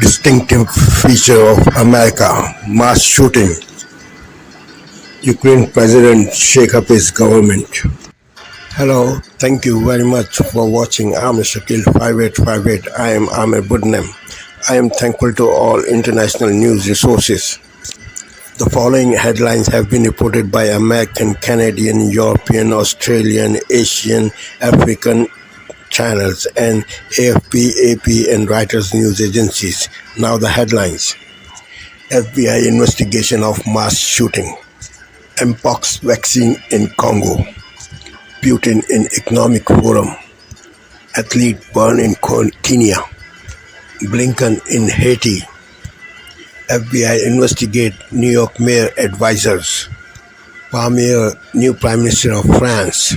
distinctive feature of America, mass shooting. Ukraine president shake up his government. Hello, thank you very much for watching. I'm Shakil 5858. I am Amir Budnem. I am thankful to all international news resources. The following headlines have been reported by American, Canadian, European, Australian, Asian, African channels and AFP, AP and Reuters news agencies. Now the headlines. FBI investigation of mass shooting. Mpox vaccine in Congo. Putin in economic forum. Athlete burn in Kenya. Blinken in Haiti. FBI investigate New York mayor advisors. Palmer, new prime minister of France.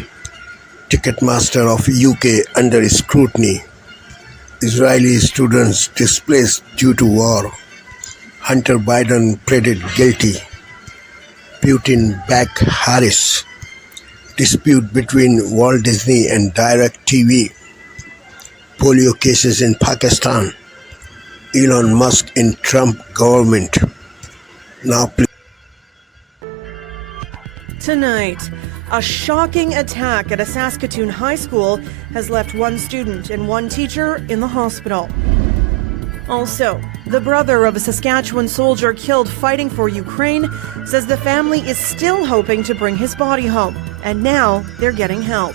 Ticketmaster of UK under scrutiny. Israeli students displaced due to war. Hunter Biden pleaded guilty. Putin back Harris. Dispute between Walt Disney and DirecTV. Polio cases in Pakistan. Elon Musk in Trump government. Now please. Tonight, a shocking attack at a Saskatoon high school has left one student and one teacher in the hospital. Also, the brother of a Saskatchewan soldier killed fighting for Ukraine says the family is still hoping to bring his body home, and now they're getting help.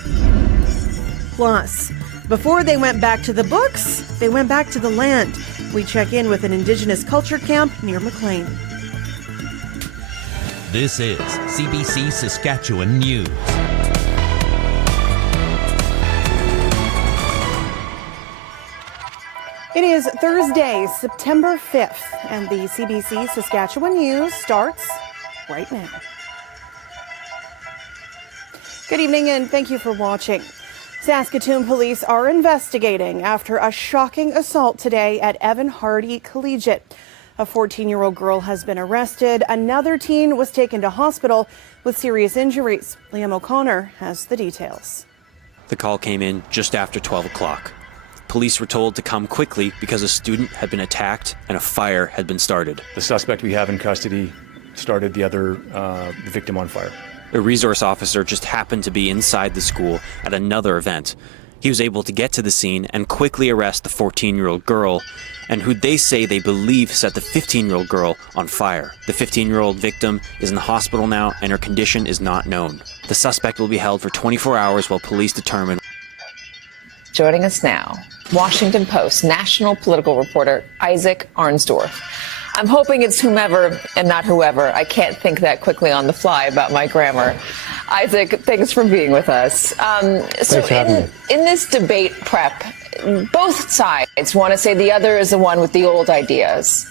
Plus, before they went back to the books, they went back to the land. We check in with an Indigenous culture camp near McLean. This is CBC Saskatchewan News. It is Thursday, September 5th, and the CBC Saskatchewan News starts right now. Good evening and thank you for watching. Saskatoon police are investigating after a shocking assault today at Evan Hardy Collegiate. A 14-year-old girl has been arrested. Another teen was taken to hospital with serious injuries. Liam O'Connor has the details. The call came in just after 12 o'clock. Police were told to come quickly because a student had been attacked and a fire had been started. The suspect we have in custody started the victim on fire. A resource officer just happened to be inside the school at another event. He was able to get to the scene and quickly arrest the 14-year-old girl, and who they say they believe set the 15-year-old girl on fire. The 15-year-old victim is in the hospital now, and her condition is not known. The suspect will be held for 24 hours while police determine. Joining us now, Washington Post national political reporter Isaac Arnsdorf. I'm hoping it's whomever and not whoever. I can't think that quickly on the fly about my grammar. Isaac, thanks for being with us. In this debate prep, both sides want to say the other is the one with the old ideas.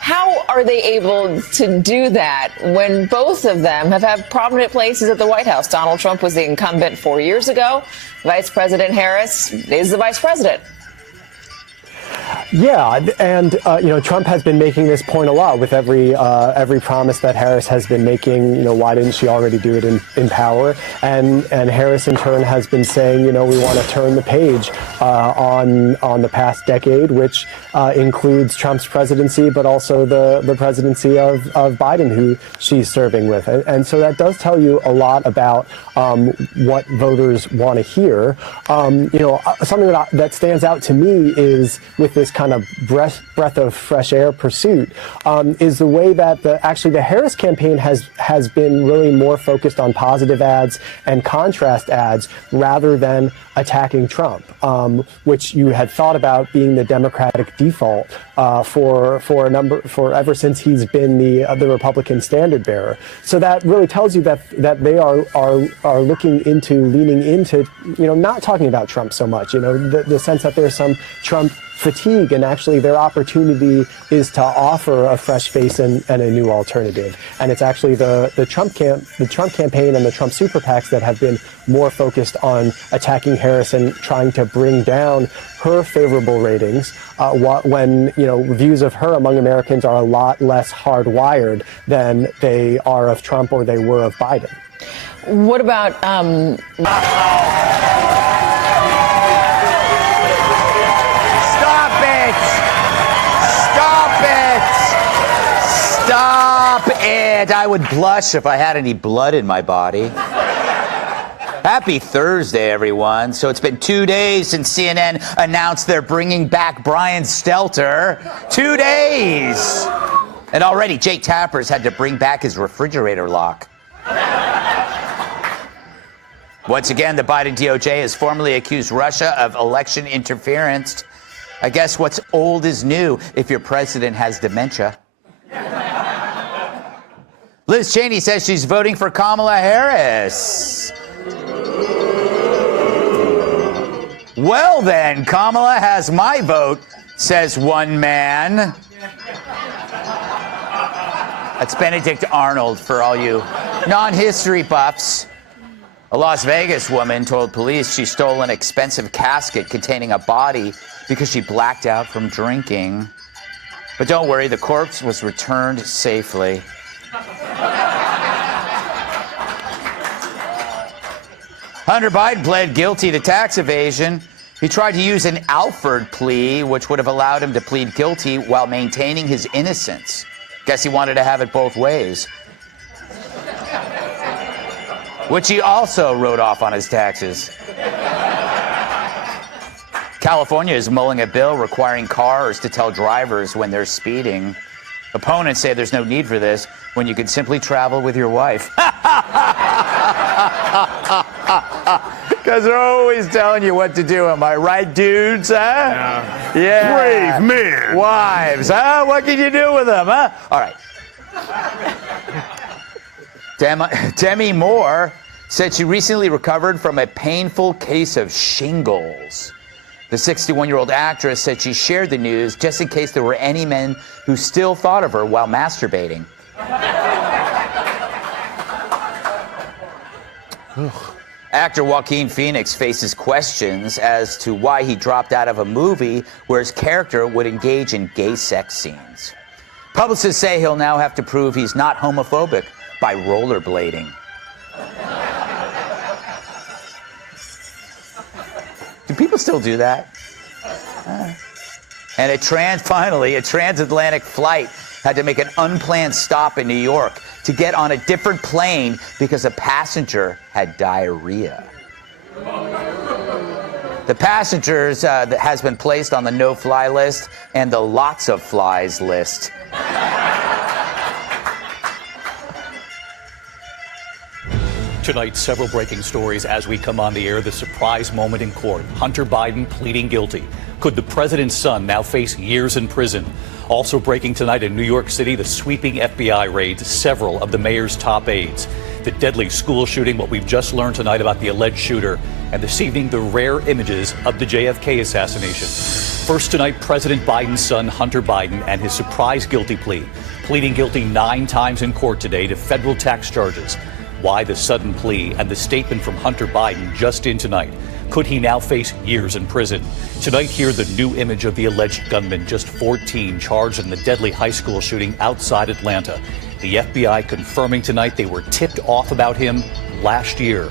How are they able to do that when both of them have had prominent places at the White House? Donald Trump was the incumbent 4 years ago. Vice President Harris is the vice president. Yeah, and Trump has been making this point a lot with every promise that Harris has been making. Why didn't she already do it in power? And Harris in turn has been saying, we want to turn the page on the past decade, which includes Trump's presidency, but also the presidency of Biden, who she's serving with. And so that does tell you a lot about what voters want to hear. Something that stands out to me is with this kind of breath of fresh air pursuit is the way that the Harris campaign has been really more focused on positive ads and contrast ads rather than attacking Trump, which you had thought about being the Democratic default for ever since he's been the Republican standard bearer. So that really tells you that they are leaning into not talking about Trump so much. The sense that there's some Trump fatigue, and actually their opportunity is to offer a fresh face and a new alternative. And it's actually the Trump campaign and the Trump super PACs that have been more focused on attacking Harris and trying to bring down her favorable ratings when views of her among Americans are a lot less hardwired than they are of Trump or they were of Biden. What about And I would blush if I had any blood in my body. Happy Thursday, everyone. So it's been 2 days since CNN announced they're bringing back Brian Stelter. 2 days. And already Jake Tapper's had to bring back his refrigerator lock. Once again, the Biden DOJ has formally accused Russia of election interference. I guess what's old is new if your president has dementia. Liz Cheney says she's voting for Kamala Harris. Well then, Kamala has my vote, says one man. That's Benedict Arnold for all you non-history buffs. A Las Vegas woman told police she stole an expensive casket containing a body because she blacked out from drinking. But don't worry, the corpse was returned safely. Hunter Biden pled guilty to tax evasion. He tried to use an Alford plea, which would have allowed him to plead guilty while maintaining his innocence. Guess he wanted to have it both ways. Which he also wrote off on his taxes. California is mulling a bill requiring cars to tell drivers when they're speeding. Opponents say there's no need for this when you can simply travel with your wife. Because they're always telling you what to do. Am I right, dudes? Huh? Yeah. Brave man. Wives, huh? What can you do with them, huh? All right. Demi Moore said she recently recovered from a painful case of shingles. The 61-year-old actress said she shared the news just in case there were any men who still thought of her while masturbating. Actor Joaquin Phoenix faces questions as to why he dropped out of a movie where his character would engage in gay sex scenes. Publicists say he'll now have to prove he's not homophobic by rollerblading. Do people still do that? And finally, a transatlantic flight had to make an unplanned stop in New York to get on a different plane because a passenger had diarrhea. The passengers has been placed on the no-fly list and the lots of flies list. Tonight, several breaking stories as we come on the air. The surprise moment in court. Hunter Biden pleading guilty. Could the president's son now face years in prison? Also breaking tonight in New York City, the sweeping FBI raids several of the mayor's top aides. The deadly school shooting, what we've just learned tonight about the alleged shooter. And this evening, the rare images of the JFK assassination. First tonight, President Biden's son, Hunter Biden, and his surprise guilty plea. Pleading guilty 9 times in court today to federal tax charges. Why the sudden plea and the statement from Hunter Biden just in tonight? Could he now face years in prison? Tonight, hear the new image of the alleged gunman, just 14, charged in the deadly high school shooting outside Atlanta. The FBI confirming tonight they were tipped off about him last year,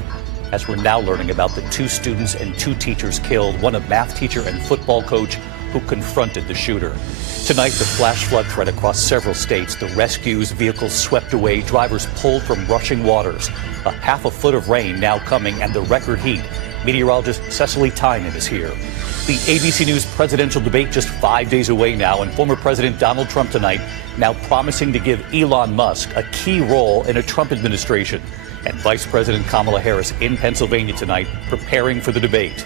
as we're now learning about the 2 students and 2 teachers killed, one a math teacher and football coach who confronted the shooter. Tonight, the flash flood threat across several states. The rescues, vehicles swept away, drivers pulled from rushing waters. A half a foot of rain now coming, and the record heat. Meteorologist Cecily Tynan is here. The ABC News presidential debate just 5 days away now, and former President Donald Trump tonight now promising to give Elon Musk a key role in a Trump administration. And Vice President Kamala Harris in Pennsylvania tonight preparing for the debate.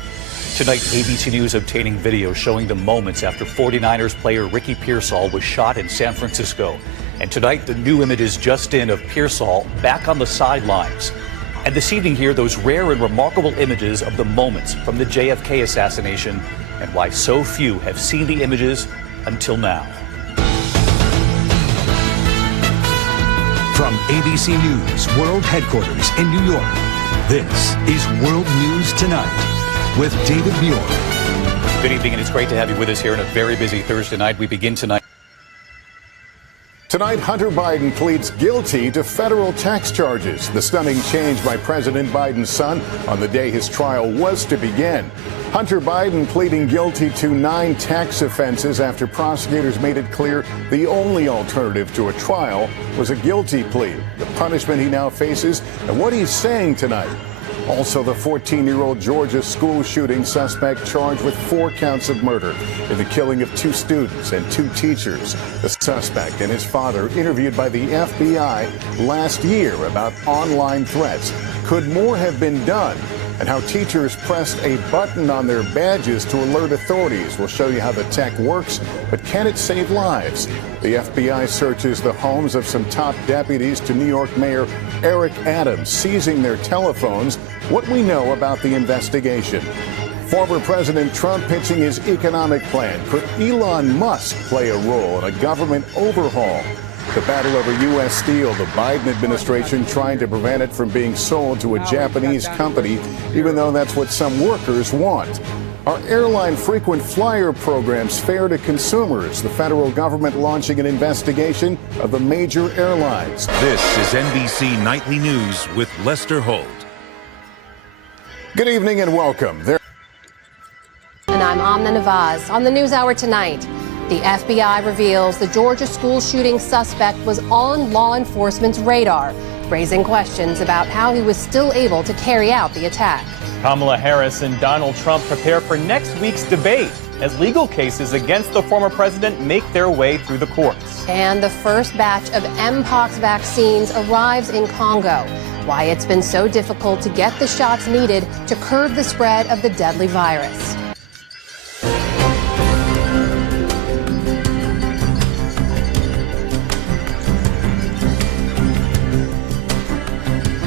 Tonight, ABC News obtaining video showing the moments after 49ers player Ricky Pearsall was shot in San Francisco. And tonight, the new images just in of Pearsall back on the sidelines. And this evening here, those rare and remarkable images of the moments from the JFK assassination and why so few have seen the images until now. From ABC News World Headquarters in New York, this is World News Tonight with David Muir. Good evening, and it's great to have you with us here on a very busy Thursday night. We begin tonight. Tonight, Hunter Biden pleads guilty to federal tax charges. The stunning change by President Biden's son on the day his trial was to begin. Hunter Biden pleading guilty to 9 tax offenses after prosecutors made it clear the only alternative to a trial was a guilty plea. The punishment he now faces and what he's saying tonight. Also, the 14-year-old Georgia school shooting suspect charged with 4 counts of murder in the killing of 2 students and 2 teachers. The suspect and his father interviewed by the FBI last year about online threats. Could more have been done? And how teachers pressed a button on their badges to alert authorities. We'll show you how the tech works, but can it save lives? The FBI searches the homes of some top deputies to New York Mayor Eric Adams, seizing their telephones. What we know about the investigation. Former President Trump pitching his economic plan. Could Elon Musk play a role in a government overhaul? The battle over U.S. steel, the Biden administration trying to prevent it from being sold to a Japanese company, even though that's what some workers want. Are airline frequent flyer programs fair to consumers? The federal government launching an investigation of the major airlines. This is NBC Nightly News with Lester Holt. Good evening and welcome. And I'm Amna Nawaz. On the NewsHour tonight, the FBI reveals the Georgia school shooting suspect was on law enforcement's radar, raising questions about how he was still able to carry out the attack. Kamala Harris and Donald Trump prepare for next week's debate as legal cases against the former president make their way through the courts. And the first batch of Mpox vaccines arrives in Congo. Why it's been so difficult to get the shots needed to curb the spread of the deadly virus.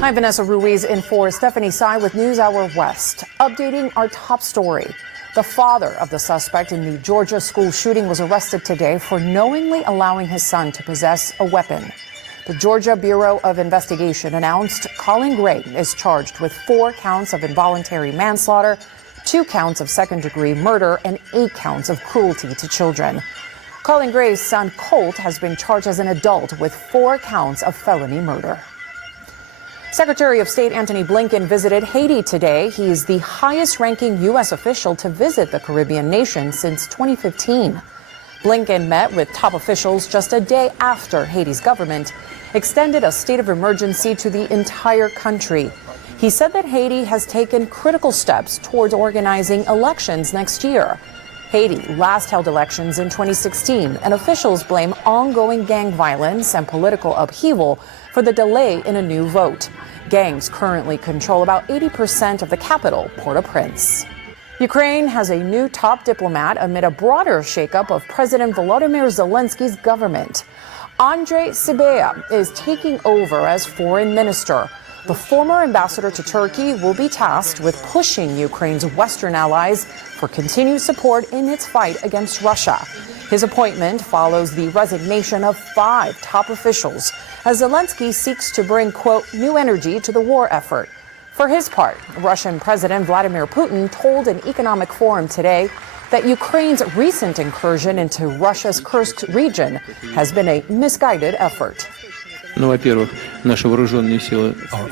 I'm Vanessa Ruiz in for Stephanie Tsai with NewsHour West. Updating our top story. The father of the suspect in the Georgia school shooting was arrested today for knowingly allowing his son to possess a weapon. The Georgia Bureau of Investigation announced Colin Gray is charged with 4 counts of involuntary manslaughter, 2 counts of second-degree murder, and 8 counts of cruelty to children. Colin Gray's son Colt has been charged as an adult with 4 counts of felony murder. Secretary of State Antony Blinken visited Haiti today. He is the highest-ranking U.S. official to visit the Caribbean nation since 2015. Blinken met with top officials just a day after Haiti's government extended a state of emergency to the entire country. He said that Haiti has taken critical steps towards organizing elections next year. Haiti last held elections in 2016, and officials blame ongoing gang violence and political upheaval for the delay in a new vote. Gangs currently control about 80% of the capital, Port-au-Prince. Ukraine has a new top diplomat amid a broader shakeup of President Volodymyr Zelensky's government. Andrei Sybiha is taking over as foreign minister. The former ambassador to Turkey will be tasked with pushing Ukraine's Western allies for continued support in its fight against Russia. His appointment follows the resignation of 5 top officials as Zelensky seeks to bring, quote, new energy to the war effort. For his part, Russian President Vladimir Putin told an economic forum today that Ukraine's recent incursion into Russia's Kursk region has been a misguided effort. Our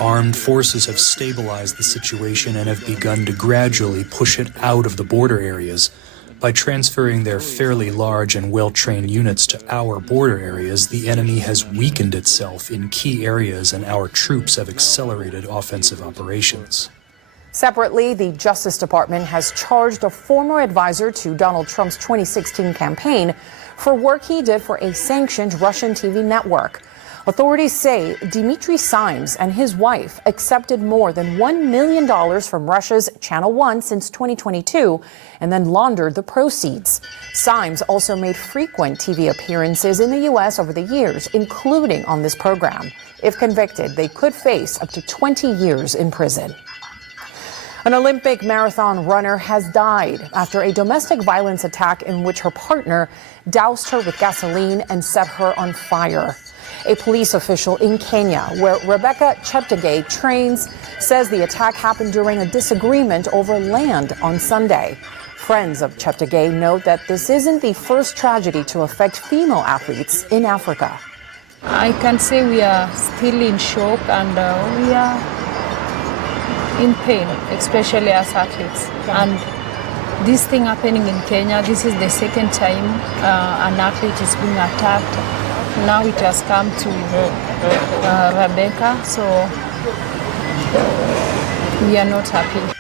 armed forces have stabilized the situation and have begun to gradually push it out of the border areas. By transferring their fairly large and well-trained units to our border areas, the enemy has weakened itself in key areas and our troops have accelerated offensive operations. Separately, the Justice Department has charged a former advisor to Donald Trump's 2016 campaign for work he did for a sanctioned Russian TV network. Authorities say Dmitry Simes and his wife accepted more than $1 million from Russia's Channel 1 since 2022 and then laundered the proceeds. Simes also made frequent TV appearances in the U.S. over the years, including on this program. If convicted, they could face up to 20 years in prison. An Olympic marathon runner has died after a domestic violence attack in which her partner doused her with gasoline and set her on fire. A police official in Kenya, where Rebecca Cheptegei trains, says the attack happened during a disagreement over land on Sunday. Friends of Cheptegei note that this isn't the first tragedy to affect female athletes in Africa. I can say we are still in shock and we are in pain, especially as athletes. And this thing happening in Kenya, this is the second time an athlete is being attacked. Now it has come to Rebecca, so we are not happy.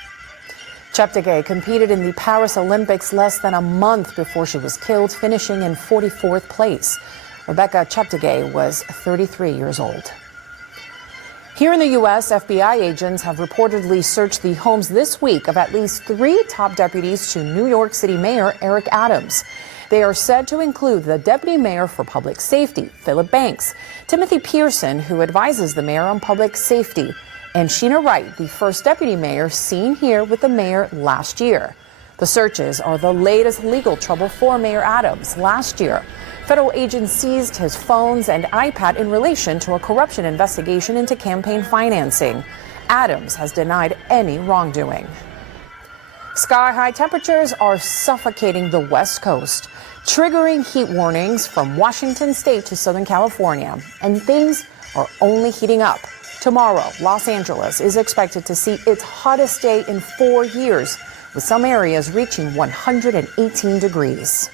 Cheptegei competed in the Paris Olympics less than a month before she was killed, finishing in 44th place. Rebecca Cheptegei was 33 years old. Here in the U.S., FBI agents have reportedly searched the homes this week of at least 3 top deputies to New York City Mayor Eric Adams. They are said to include the Deputy Mayor for Public Safety, Philip Banks, Timothy Pearson, who advises the mayor on public safety, and Sheena Wright, the first deputy mayor seen here with the mayor last year. The searches are the latest legal trouble for Mayor Adams. Last year, federal agents seized his phones and iPad in relation to a corruption investigation into campaign financing. Adams has denied any wrongdoing. Sky-high temperatures are suffocating the West Coast, triggering heat warnings from Washington State to Southern California, and things are only heating up. Tomorrow, Los Angeles is expected to see its hottest day in 4 years, with some areas reaching 118 degrees.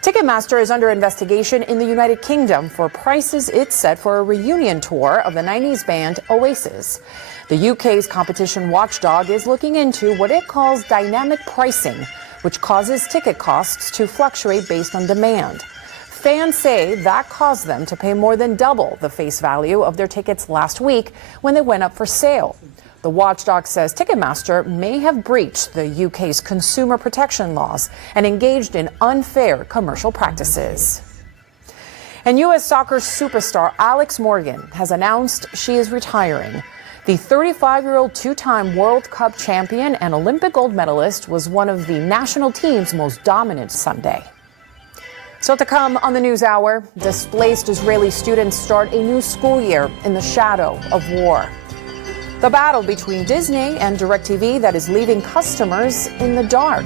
Ticketmaster is under investigation in the United Kingdom for prices it set for a reunion tour of the 90s band Oasis. The UK's competition watchdog is looking into what it calls dynamic pricing, which causes ticket costs to fluctuate based on demand. Fans say that caused them to pay more than double the face value of their tickets last week when they went up for sale. The watchdog says Ticketmaster may have breached the UK's consumer protection laws and engaged in unfair commercial practices. And U.S. soccer superstar Alex Morgan has announced she is retiring. The 35-year-old two-time World Cup champion and Olympic gold medalist was one of the national team's most dominant Sunday. So to come on the News Hour, displaced Israeli students start a new school year in the shadow of war. The battle between Disney and DirecTV that is leaving customers in the dark.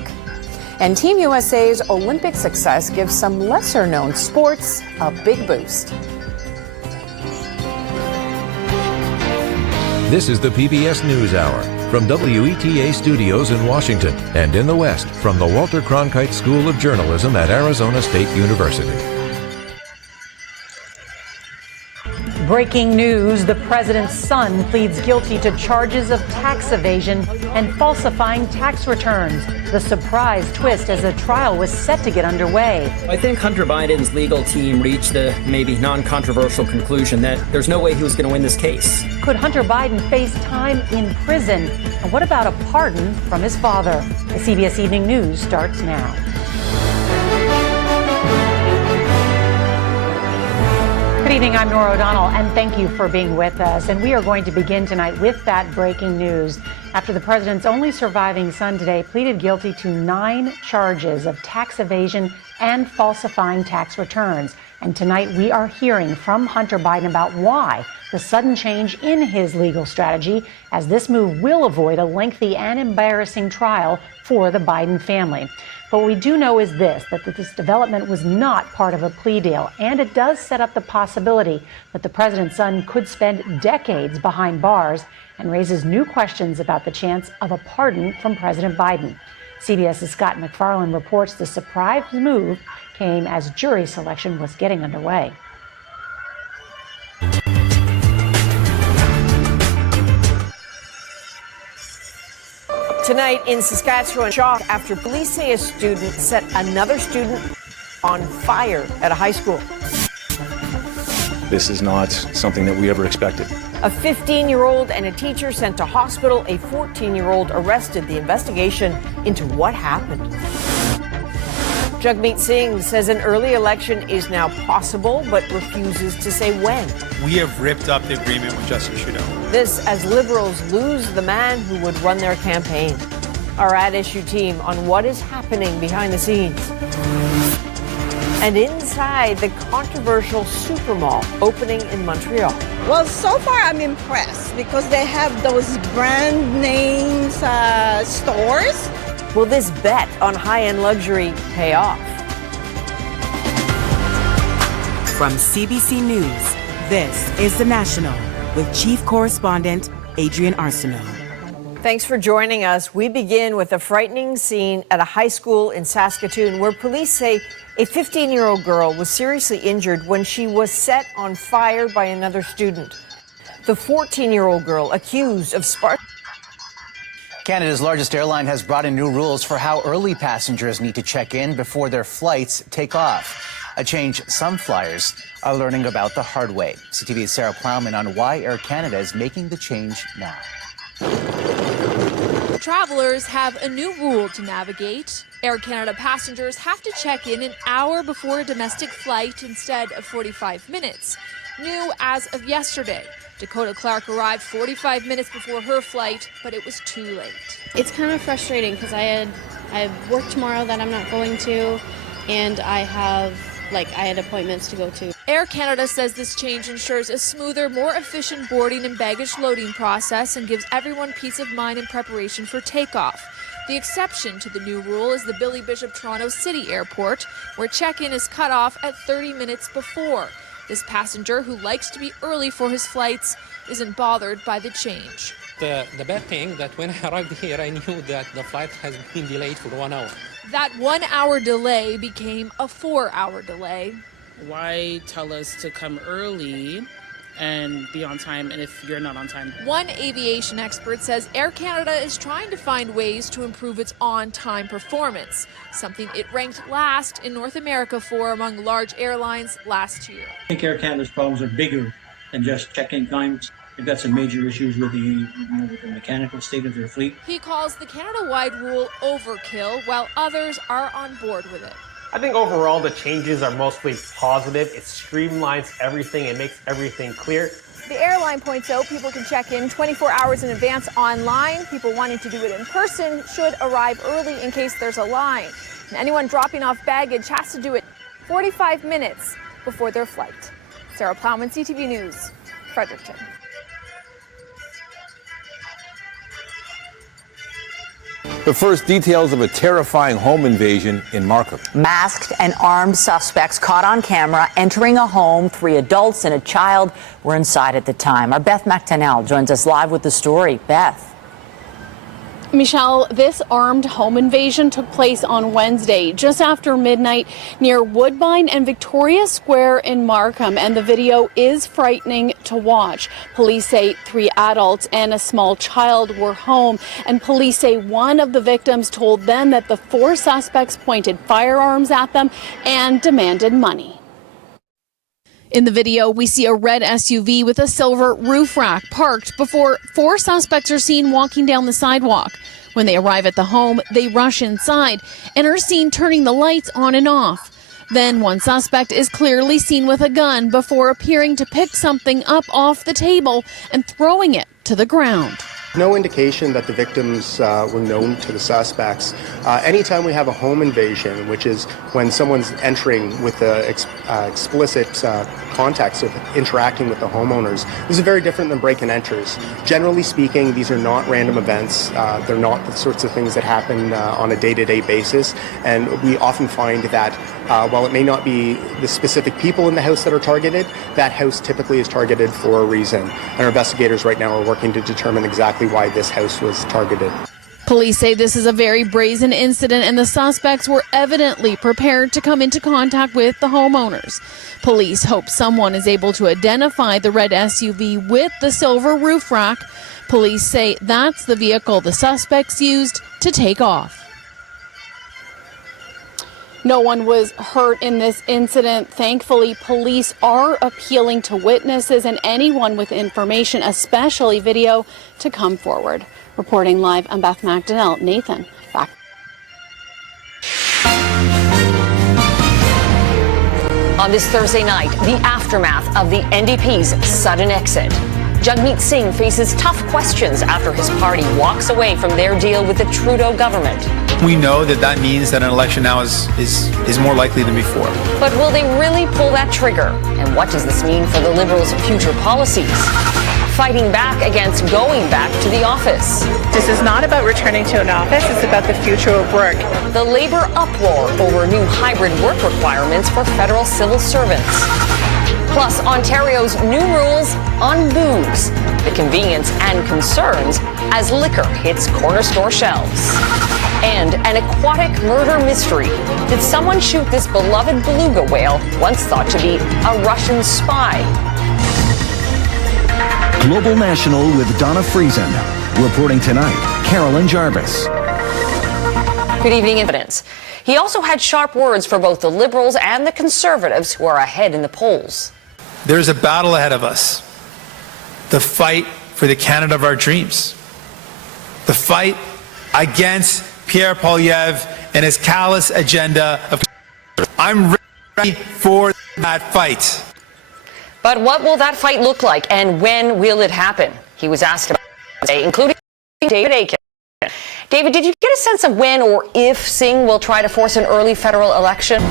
And Team USA's Olympic success gives some lesser-known sports a big boost. This is the PBS News Hour from WETA Studios in Washington and in the West from the Walter Cronkite School of Journalism at Arizona State University. Breaking news, the president's son pleads guilty to charges of tax evasion and falsifying tax returns. The surprise twist as the trial was set to get underway. I think Hunter Biden's legal team reached the maybe non-controversial conclusion that there's no way he was going to win this case. Could Hunter Biden face time in prison? And what about a pardon from his father? The CBS Evening News starts now. Good evening, I'm Nora O'Donnell, and thank you for being with us. And we are going to begin tonight with that breaking news. After the president's only surviving son today pleaded guilty to 9 charges of tax evasion and falsifying tax returns. And tonight we are hearing from Hunter Biden about why the sudden change in his legal strategy, as this move will avoid a lengthy and embarrassing trial for the Biden family. But what we do know is this, that this development was not part of a plea deal, and it does set up the possibility that the president's son could spend decades behind bars and raises new questions about the chance of a pardon from President Biden. CBS's Scott MacFarlane reports the surprise move came as jury selection was getting underway. Tonight in Saskatchewan, shock after police say a student set another student on fire at a high school. This is not something that we ever expected. A 15-year-old and a teacher sent to hospital, a 14-year-old arrested. The investigation into what happened. Jagmeet Singh says an early election is now possible, but refuses to say when. We have ripped up the agreement with Justice Trudeau. This as Liberals lose the man who would run their campaign. Our at-issue team on what is happening behind the scenes. And inside the controversial supermall opening in Montreal. Well, so far I'm impressed because they have those brand names stores. Will this bet on high-end luxury pay off? From CBC News, this is The National with Chief Correspondent Adrian Arsenault. Thanks for joining us. We begin with a frightening scene at a high school in Saskatoon where police say a 15-year-old girl was seriously injured when she was set on fire by another student. The 14-year-old girl accused of sparking. Canada's largest airline has brought in new rules for how early passengers need to check in before their flights take off. A change some flyers are learning about the hard way. CTV's Sarah Plowman on why Air Canada is making the change now. Travelers have a new rule to navigate. Air Canada passengers have to check in an hour before a domestic flight instead of 45 minutes. New as of yesterday. Dakota Clark arrived 45 minutes before her flight, but it was too late. It's kind of frustrating because I have work tomorrow that I'm not going to, and I had appointments to go to. Air Canada says this change ensures a smoother, more efficient boarding and baggage loading process and gives everyone peace of mind in preparation for takeoff. The exception to the new rule is the Billy Bishop Toronto City Airport, where check-in is cut off at 30 minutes before. This passenger, who likes to be early for his flights, isn't bothered by the change. The bad thing that when I arrived here, I knew that the flight has been delayed for 1 hour. That 1 hour delay became a 4-hour delay. Why tell us to come early and be on time, and if you're not on time? One aviation expert says Air Canada is trying to find ways to improve its on-time performance, something it ranked last in North America for among large airlines last year. I think Air Canada's problems are bigger than just check-in times. They've got some major issues with the mechanical state of their fleet. He calls the Canada-wide rule overkill, while others are on board with it. I think overall the changes are mostly positive. It streamlines everything. It makes everything clear. The airline points out people can check in 24 hours in advance online. People wanting to do it in person should arrive early in case there's a line. And anyone dropping off baggage has to do it 45 minutes before their flight. Sarah Plowman, CTV News, Fredericton. The first details of a terrifying home invasion in Markham. Masked and armed suspects caught on camera entering a home. 3 adults and a child were inside at the time. Our Beth McTennell joins us live with the story. Beth. Michelle, this armed home invasion took place on Wednesday, just after midnight, near Woodbine and Victoria Square in Markham, and the video is frightening to watch. Police say 3 adults and a small child were home, and police say one of the victims told them that the 4 suspects pointed firearms at them and demanded money. In the video, we see a red SUV with a silver roof rack parked before 4 suspects are seen walking down the sidewalk. When they arrive at the home, they rush inside and are seen turning the lights on and off. Then one suspect is clearly seen with a gun before appearing to pick something up off the table and throwing it to the ground. No indication that the victims were known to the suspects. Anytime we have a home invasion, which is when someone's entering with the explicit context of interacting with the homeowners, this is very different than break and enters. Generally speaking, these are not random events. They're not the sorts of things that happen on a day-to-day basis. And we often find that while it may not be the specific people in the house that are targeted, that house typically is targeted for a reason. And our investigators right now are working to determine exactly why this house was targeted. Police say this is a very brazen incident and the suspects were evidently prepared to come into contact with the homeowners. Police hope someone is able to identify the red SUV with the silver roof rack. Police say that's the vehicle the suspects used to take off. No one was hurt in this incident. Thankfully, police are appealing to witnesses and anyone with information, especially video, to come forward. Reporting live, I'm Beth McDonnell. Nathan, back. On this Thursday night, the aftermath of the NDP's sudden exit. Jagmeet Singh faces tough questions after his party walks away from their deal with the Trudeau government. We know that means that an election now is more likely than before. But will they really pull that trigger? And what does this mean for the Liberals' future policies? Fighting back against going back to the office. This is not about returning to an office, it's about the future of work. The Labour uproar over new hybrid work requirements for federal civil servants. Plus, Ontario's new rules on booze, the convenience and concerns as liquor hits corner store shelves. And an aquatic murder mystery. Did someone shoot this beloved beluga whale, once thought to be a Russian spy? Global National with Donna Friesen. Reporting tonight, Carolyn Jarvis. Good evening, evidence. He also had sharp words for both the Liberals and the Conservatives who are ahead in the polls. There's a battle ahead of us. The fight for the Canada of our dreams. The fight against Pierre Poilievre and his callous agenda of... I'm ready for that fight. But what will that fight look like, and when will it happen? He was asked about today, including David Akin. David, did you get a sense of when or if Singh will try to force an early federal election?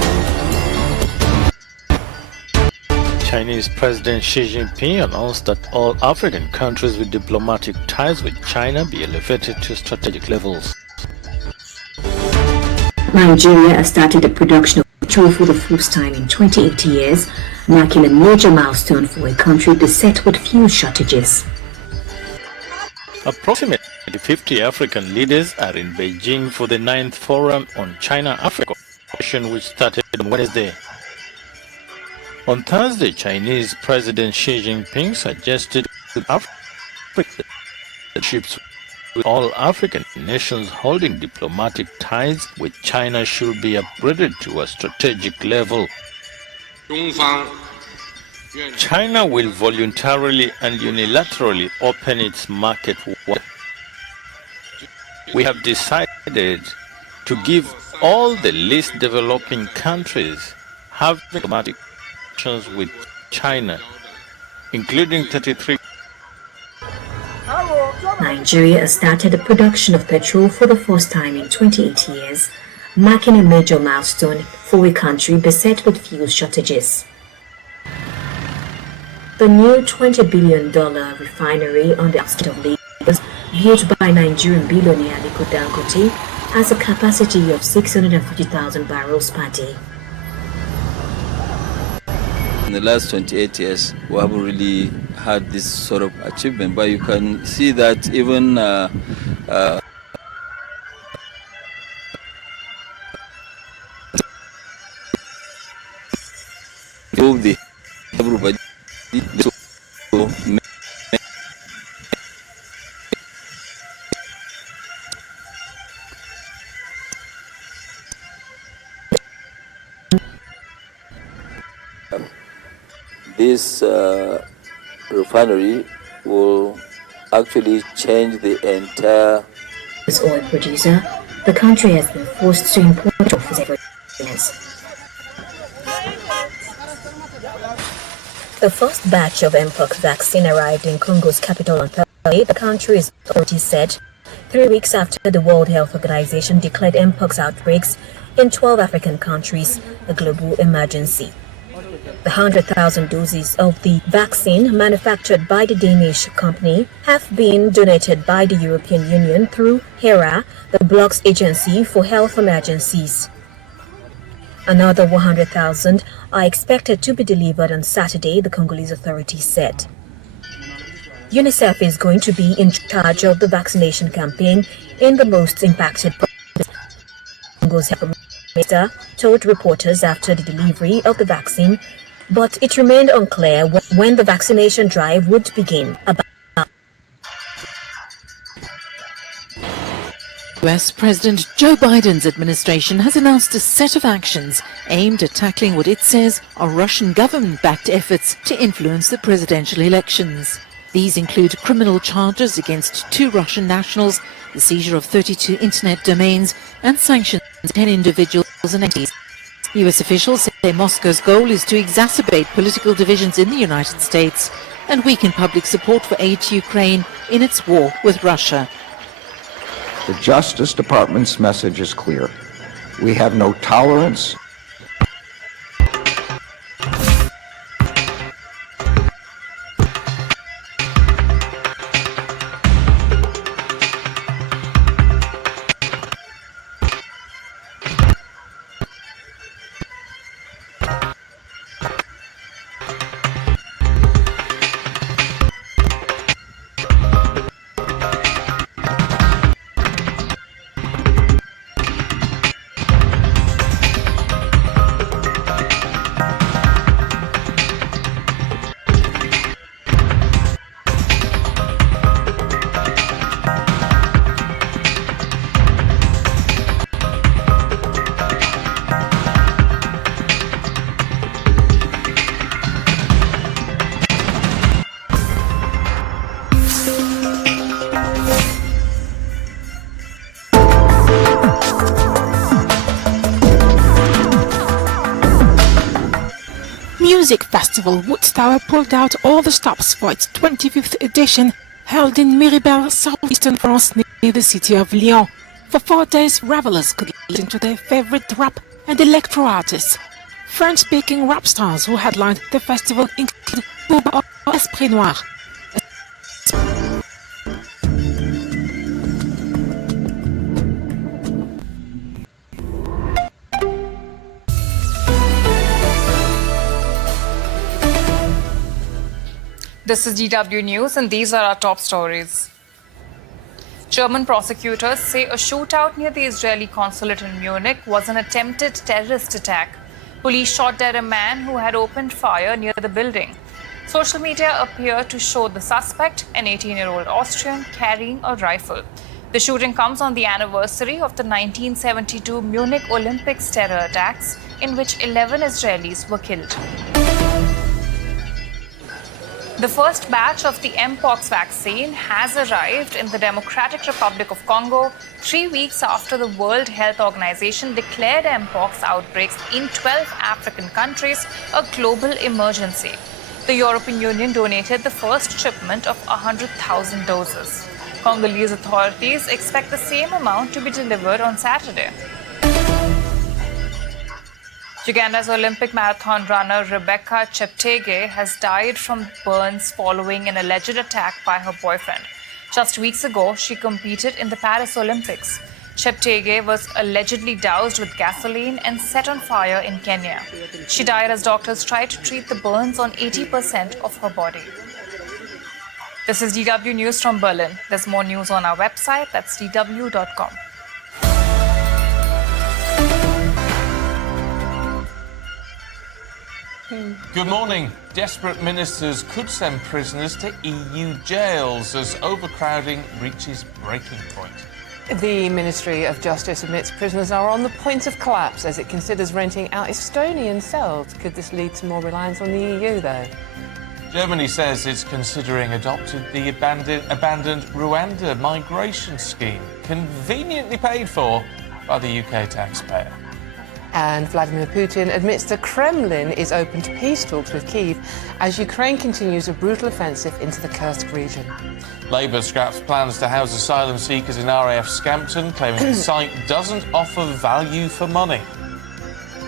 Chinese President Xi Jinping announced that all African countries with diplomatic ties with China be elevated to strategic levels. Nigeria has started the production of petrol for the first time in 28 years, marking a major milestone for a country beset with fuel shortages. Approximately 50 African leaders are in Beijing for the 9th Forum on China-Africa Cooperation, which started on Wednesday. On Thursday, Chinese President Xi Jinping suggested that African ships with all African nations holding diplomatic ties with China should be upgraded to a strategic level. China will voluntarily and unilaterally open its market wide. We have decided to give all the least developing countries having diplomatic relations with China, including 33. Nigeria has started the production of petrol for the first time in 28 years, marking a major milestone for a country beset with fuel shortages. The new $20 billion refinery on the outskirts of Lagos, built by Nigerian billionaire Aliko Dangote, has a capacity of 650,000 barrels per day. In the last 28 years, we haven't really had this sort of achievement, but you can see that even everybody this refinery will actually change the entire... As oil producer, the country has been forced to import oil for several years. The first batch of Mpox vaccine arrived in Congo's capital on Thursday, the country's authorities said, 3 weeks after the World Health Organization declared Mpox outbreaks in 12 African countries a global emergency. The 100,000 doses of the vaccine manufactured by the Danish company have been donated by the European Union through HERA, the bloc's agency for health emergencies. Another 100,000 are expected to be delivered on Saturday, the Congolese authorities said. UNICEF is going to be in charge of the vaccination campaign in the most impacted provinces. Congo's health minister told reporters after the delivery of the vaccine, but it remained unclear when the vaccination drive would begin. US President Joe Biden's administration has announced a set of actions aimed at tackling what it says are Russian government-backed efforts to influence the presidential elections. These include criminal charges against 2 Russian nationals, the seizure of 32 internet domains, and sanctions on 10 individuals and entities. US officials say Moscow's goal is to exacerbate political divisions in the United States and weaken public support for aid to Ukraine in its war with Russia. The Justice Department's message is clear. We have no tolerance music festival Woodstock pulled out all the stops for its 25th edition, held in Miribel, southeastern France, near the city of Lyon. For 4 days, revelers could listen to their favorite rap and electro artists. French-speaking rap stars who headlined the festival include Booba or Esprit Noir. This is DW News, and these are our top stories. German prosecutors say a shootout near the Israeli consulate in Munich was an attempted terrorist attack. Police shot dead a man who had opened fire near the building. Social media appear to show the suspect, an 18-year-old Austrian, carrying a rifle. The shooting comes on the anniversary of the 1972 Munich Olympics terror attacks, in which 11 Israelis were killed. The first batch of the Mpox vaccine has arrived in the Democratic Republic of Congo 3 weeks after the World Health Organization declared Mpox outbreaks in 12 African countries a global emergency. The European Union donated the first shipment of 100,000 doses. Congolese authorities expect the same amount to be delivered on Saturday. Uganda's Olympic marathon runner Rebecca Cheptegei has died from burns following an alleged attack by her boyfriend. Just weeks ago, she competed in the Paris Olympics. Cheptegei was allegedly doused with gasoline and set on fire in Kenya. She died as doctors tried to treat the burns on 80% of her body. This is DW News from Berlin. There's more news on our website, that's dw.com. Good morning. Desperate ministers could send prisoners to EU jails as overcrowding reaches breaking point. The Ministry of Justice admits prisoners are on the point of collapse as it considers renting out Estonian cells. Could this lead to more reliance on the EU, though? Germany says it's considering adopting the abandoned Rwanda migration scheme, conveniently paid for by the UK taxpayer. And Vladimir Putin admits the Kremlin is open to peace talks with Kyiv as Ukraine continues a brutal offensive into the Kursk region. Labour scraps plans to house asylum seekers in RAF Scampton, claiming the site doesn't offer value for money.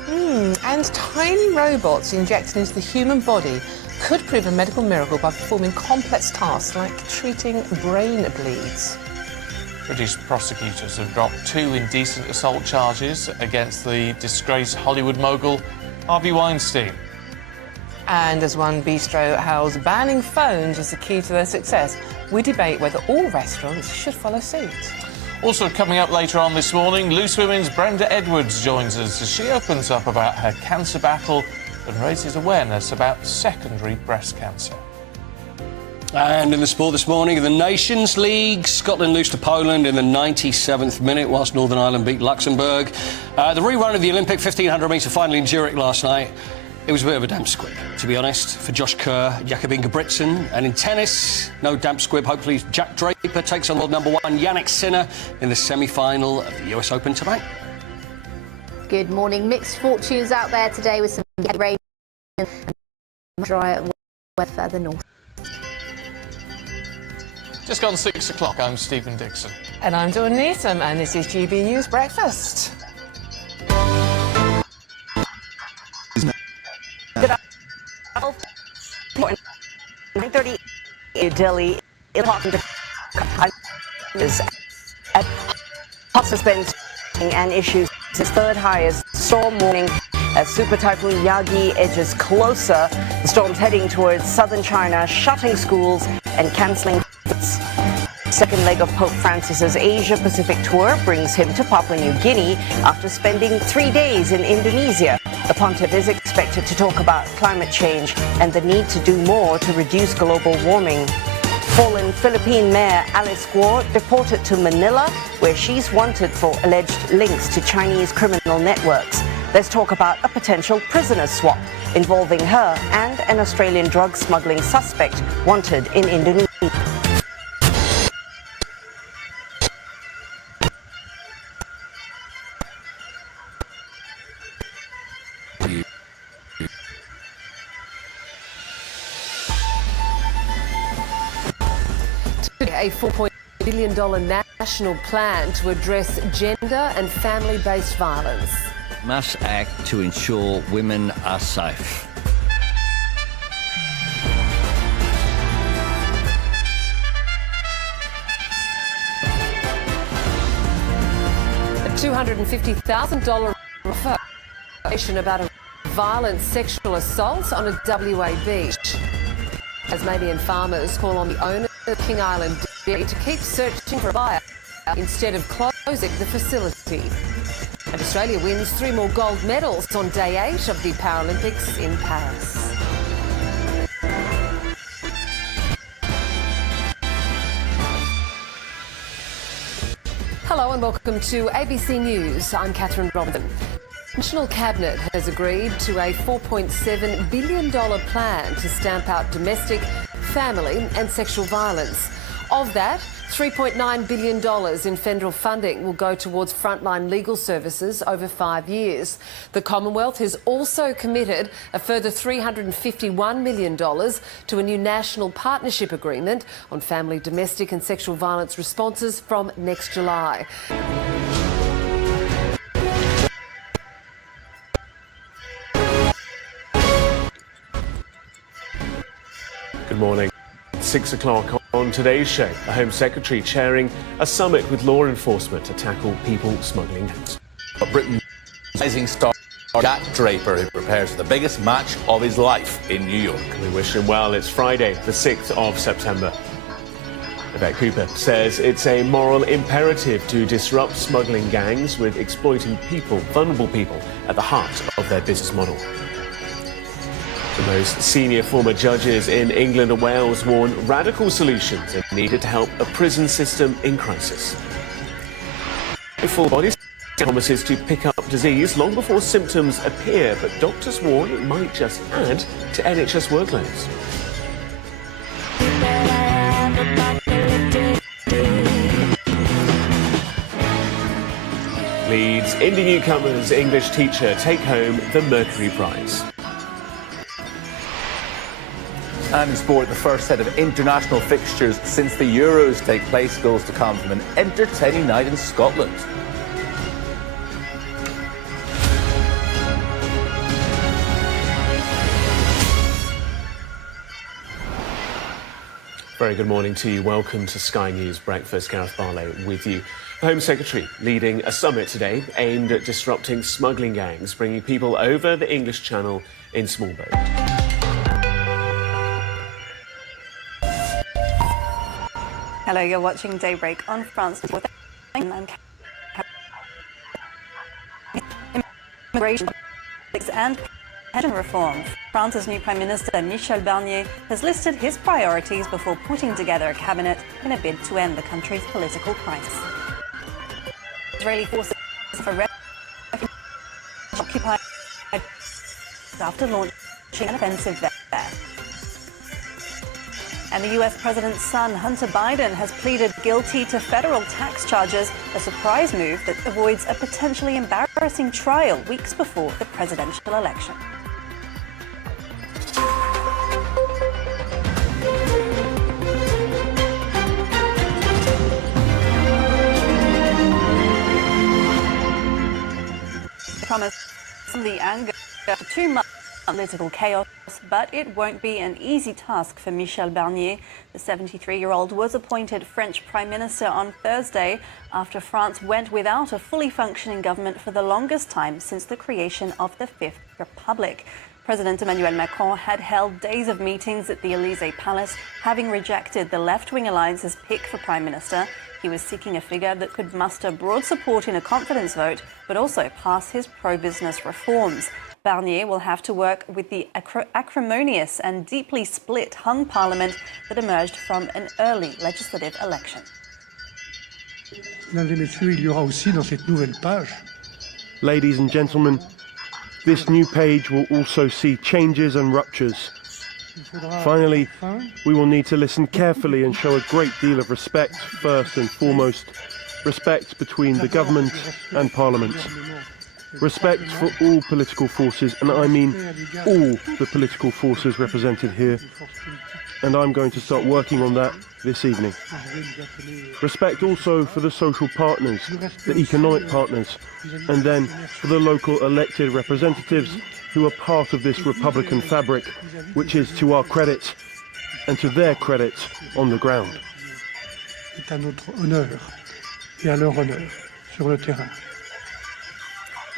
And tiny robots injected into the human body could prove a medical miracle by performing complex tasks like treating brain bleeds. British prosecutors have dropped 2 indecent assault charges against the disgraced Hollywood mogul Harvey Weinstein. And as one bistro howls banning phones is the key to their success, we debate whether all restaurants should follow suit. Also coming up later on this morning, Loose Women's Brenda Edwards joins us as she opens up about her cancer battle and raises awareness about secondary breast cancer. And in the sport this morning, the Nations League, Scotland lose to Poland in the 97th minute, whilst Northern Ireland beat Luxembourg. The rerun of the Olympic 1500-metre final in Zurich last night, it was a bit of a damp squib, to be honest, for Josh Kerr, Jakob Ingebrigtsen. And in tennis, no damp squib. Hopefully Jack Draper takes on world number 1 Yannick Sinner in the semi-final of the US Open tonight. Good morning. Mixed fortunes out there today with some rain and dry weather further north. Just gone 6 o'clock, I'm Stephen Dixon. And I'm Dawn Neeson, and this is GB News Breakfast. Good 9:30 Delhi is at hot suspense and issues its third highest storm warning as Super Typhoon Yagi edges closer. The storm's heading towards southern China, shutting schools and cancelling flights. Second leg of Pope Francis's Asia-Pacific tour brings him to Papua New Guinea after spending 3 days in Indonesia. The pontiff is expected to talk about climate change and the need to do more to reduce global warming. Fallen Philippine Mayor Alice Guo deported to Manila, where she's wanted for alleged links to Chinese criminal networks. There's talk about a potential prisoner swap involving her and an Australian drug smuggling suspect wanted in Indonesia. a $4 billion national plan to address gender and family-based violence. Must act to ensure women are safe. A $250,000 information about a violent sexual assault on a WA beach. Tasmanian farmers call on the owner of King Island Dairy to keep searching for a buyer instead of closing the facility. And Australia wins 3 more gold medals on day 8 of the Paralympics in Paris. Hello and welcome to ABC News. I'm Catherine Robinson. The National Cabinet has agreed to a $4.7 billion plan to stamp out domestic, family and sexual violence. Of that, $3.9 billion in federal funding will go towards frontline legal services over 5 years. The Commonwealth has also committed a further $351 million to a new national partnership agreement on family, domestic and sexual violence responses from next July. Good morning. 6 o'clock on today's show, the Home Secretary chairing a summit with law enforcement to tackle people smuggling gangs. Britain's rising star Jack Draper, who prepares for the biggest match of his life in New York. We wish him well. It's Friday, the 6th of September. Yvette Cooper says it's a moral imperative to disrupt smuggling gangs with exploiting people, vulnerable people, at the heart of their business model. The most senior former judges in England and Wales warn radical solutions are needed to help a prison system in crisis. Full body promises to pick up disease long before symptoms appear, but doctors warn it might just add to NHS workloads. Leeds indie newcomers English teacher take home the Mercury Prize. And in sport, the first set of international fixtures since the Euros take place goes to come from an entertaining night in Scotland. Very good morning to you. Welcome to Sky News Breakfast. Gareth Barlow with you. The Home Secretary leading a summit today aimed at disrupting smuggling gangs, bringing people over the English Channel in small boats. Hello, you're watching Daybreak on France. Immigration and pension reform. France's new Prime Minister, Michel Barnier, has listed his priorities before putting together a cabinet in a bid to end the country's political crisis. Israeli forces for refugees occupied after launching an offensive there. And the US president's son, Hunter Biden, has pleaded guilty to federal tax charges, a surprise move that avoids a potentially embarrassing trial weeks before the presidential election. Promise from the anger for 2 months. Political chaos, but it won't be an easy task for Michel Barnier. The 73-year-old was appointed French Prime Minister on Thursday after France went without a fully functioning government for the longest time since the creation of the Fifth Republic. President Emmanuel Macron had held days of meetings at the Élysée Palace, having rejected the left-wing alliance's pick for Prime Minister. He was seeking a figure that could muster broad support in a confidence vote, but also pass his pro-business reforms. Barnier will have to work with the acrimonious and deeply split hung parliament that emerged from an early legislative election. Ladies and gentlemen, this new page will also see changes and ruptures. Finally, we will need to listen carefully and show a great deal of respect, first and foremost, respect between the government and parliament. Respect for all political forces, and I mean all the political forces represented here. and I'm going to start working on that this evening. Respect also for the social partners, the economic partners, and then for the local elected representatives who are part of this Republican fabric, which is to our credit and to their credit on the ground. C'est à notre honneur et à leur honneur sur le terrain.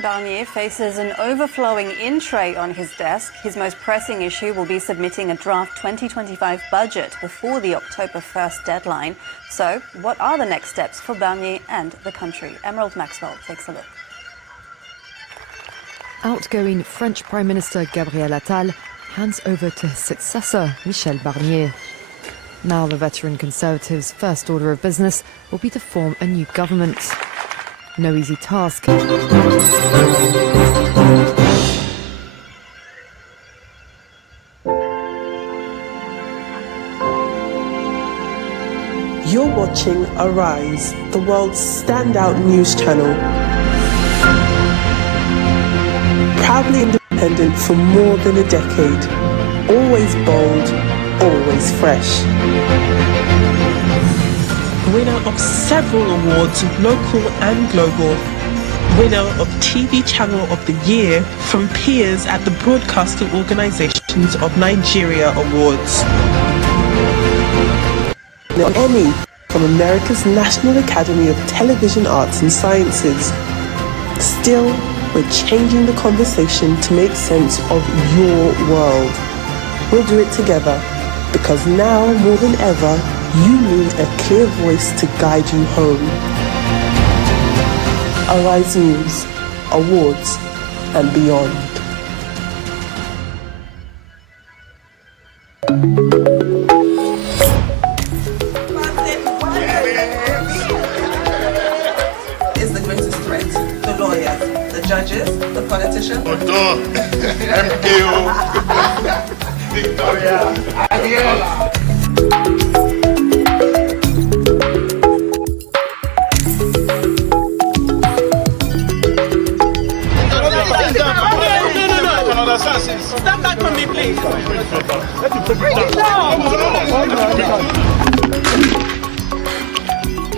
Barnier faces an overflowing in-tray on his desk. His most pressing issue will be submitting a draft 2025 budget before the October 1st deadline. So, what are the next steps for Barnier and the country? Emerald Maxwell takes a look. Outgoing French Prime Minister Gabriel Attal hands over to his successor, Michel Barnier. Now the veteran Conservatives' first order of business will be to form a new government. No easy task. You're watching Arise, the world's standout news channel. Proudly independent for more than a decade. Always bold, always fresh. Winner of several awards, local and global. Winner of TV Channel of the Year from peers at the Broadcasting Organizations of Nigeria Awards. Emmy from America's National Academy of Television Arts and Sciences. Still, we're changing the conversation to make sense of your world. We'll do it together, because now more than ever, you need a clear voice to guide you home. Arise News, awards, and beyond. Is the greatest threat the lawyers, the judges, the politicians? Victoria, Ariela. Stand back from me, please.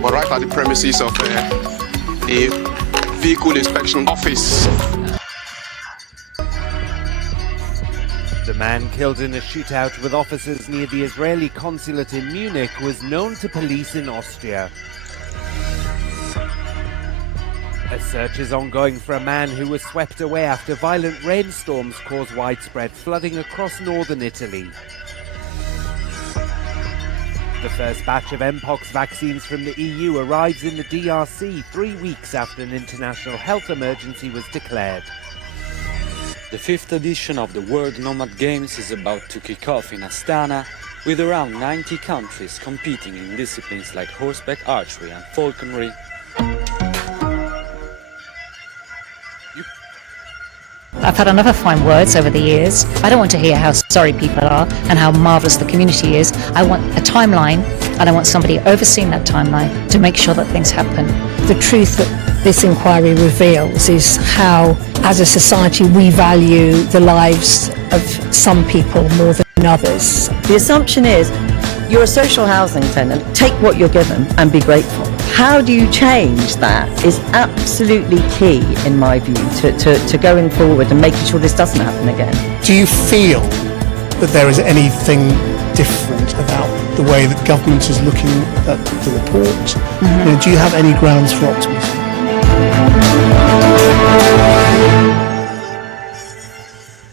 We're right at the premises of the Vehicle Inspection Office. The man killed in a shootout with officers near the Israeli consulate in Munich was known to police in Austria. A search is ongoing for a man who was swept away after violent rainstorms caused widespread flooding across northern Italy. The first batch of Mpox vaccines from the EU arrives in the DRC 3 weeks after an international health emergency was declared. The 5th edition of the World Nomad Games is about to kick off in Astana, with around 90 countries competing in disciplines like horseback archery and falconry. I've had enough of fine words over the years. I don't want to hear how sorry people are and how marvellous the community is. I want a timeline, and I want somebody overseeing that timeline to make sure that things happen. The truth that this inquiry reveals is how, as a society, we value the lives of some people more than others. The assumption is you're a social housing tenant, take what you're given and be grateful. How do you change that is absolutely key, in my view, to going forward and making sure this doesn't happen again. Do you feel that there is anything different about the way that government is looking at the report? Mm-hmm. You know, do you have any grounds for optimism?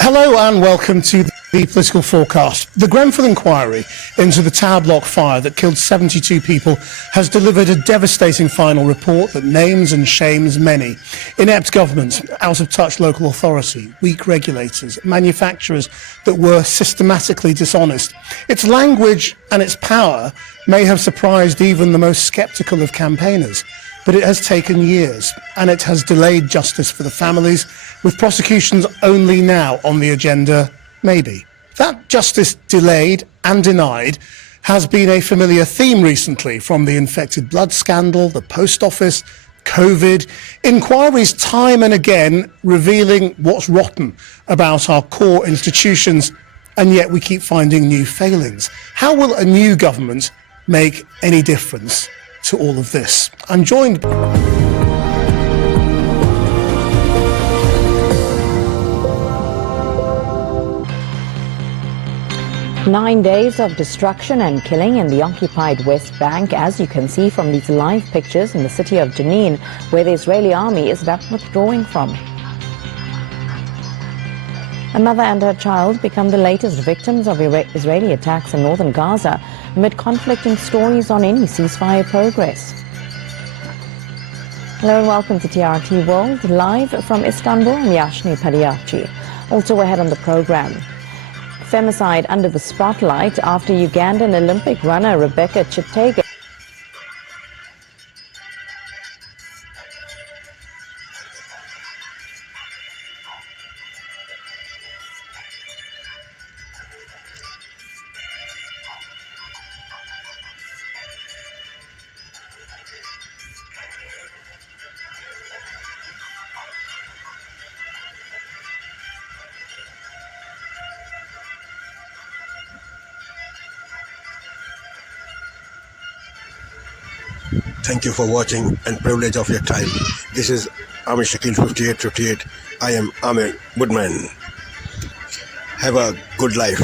Hello and welcome to the Political Forecast. The Grenfell inquiry into the tower block fire that killed 72 people has delivered a devastating final report that names and shames many. Inept government, out-of-touch local authority, weak regulators, manufacturers that were systematically dishonest. Its language and its power may have surprised even the most sceptical of campaigners, but it has taken years and it has delayed justice for the families, with prosecutions only now on the agenda. Maybe. That justice delayed and denied has been a familiar theme recently, from the infected blood scandal, the post office, COVID, inquiries time and again revealing what's rotten about our core institutions and yet we keep finding new failings. How will a new government make any difference to all of this? I'm joined... 9 days of destruction and killing in the occupied West Bank, as you can see from these live pictures in the city of Jenin, where the Israeli army is about withdrawing from. A mother and her child become the latest victims of Israeli attacks in northern Gaza, amid conflicting stories on any ceasefire progress. Hello and welcome to TRT World, live from Istanbul. I'm Yashni Padiachi. Also ahead on the program, femicide under the spotlight after Ugandan Olympic runner Rebecca Cheptegei Thank you for watching and privilege of your time. This is Amir Shakil 5858. I am Amir Woodman. Have a good life.